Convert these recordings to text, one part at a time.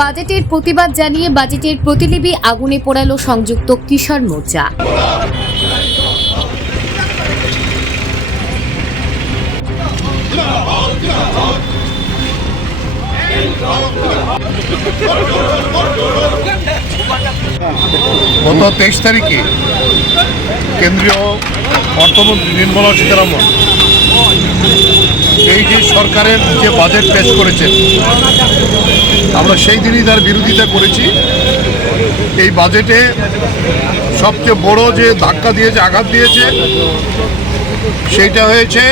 বাজেটের প্রতিবাদ জানিয়ে বাজেটের প্রতিলিপি আগুনে পোড়ালো সংযুক্ত কিষাণ মোর্চা। গত 23 তারিখে কেন্দ্রীয় অর্থমন্ত্রী নির্মলা সীতারামন এই যে সরকারের যে বাজেট পেশ করেছেন, আমরা সেই দিনই তার বিরোধিতা করেছি। এই বাজেটে সবচেয়ে বড় যে ধাক্কা দিয়েছে, আঘাত দিয়েছে, সেইটা হয়েছে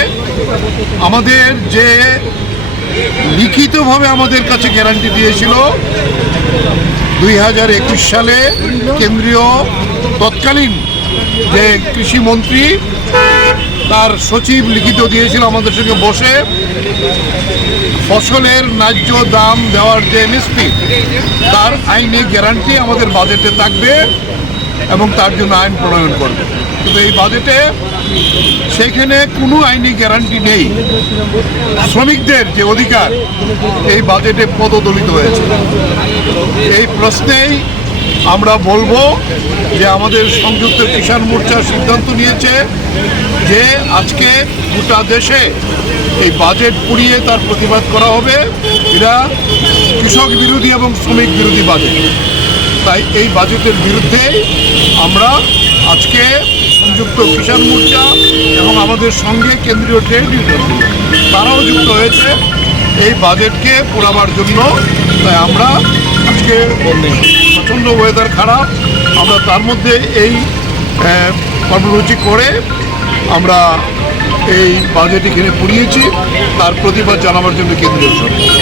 আমাদের যে লিখিতভাবে আমাদের কাছে গ্যারান্টি দিয়েছিল 2021 সালে কেন্দ্রীয় তৎকালীন যে কৃষিমন্ত্রী, তার সচিব লিখিত দিয়েছিল আমাদের সঙ্গে বসে, ফসলের ন্যায্য দাম দেওয়ার যে এমএসপি, তার আইনি গ্যারান্টি আমাদের বাজেটে থাকবে এবং তার জন্য আইন প্রণয়ন করবে। কিন্তু এই বাজেটে সেখানে কোনো আইনি গ্যারান্টি নেই। শ্রমিকদের যে অধিকার এই বাজেটে পদদলিত হয়েছে। এই প্রশ্নেই আমরা বলবো যে আমাদের সংযুক্ত কিষাণ মোর্চা সিদ্ধান্ত নিয়েছে যে আজকে গোটা দেশে এই বাজেট পুড়িয়ে তার প্রতিবাদ করা হবে। এরা কৃষক বিরোধী এবং শ্রমিক বিরোধী বাজেট। তাই এই বাজেটের বিরুদ্ধে আমরা আজকে সংযুক্ত কিষাণ মোর্চা এবং আমাদের সঙ্গে কেন্দ্রীয় ট্রেড ইউনিয়ন তারাও যুক্ত হয়েছে এই বাজেটকে পোড়াবার জন্য। তাই আমরা আজকে প্রচণ্ড ওয়েদার খারাপ, আমরা তার মধ্যে এই কর্মসূচি করে আমরা এই বাজেট এখানে পুড়িয়েছি, তার প্রতিবাদ জানাবার জন্য কেন্দ্রীয় সরকার।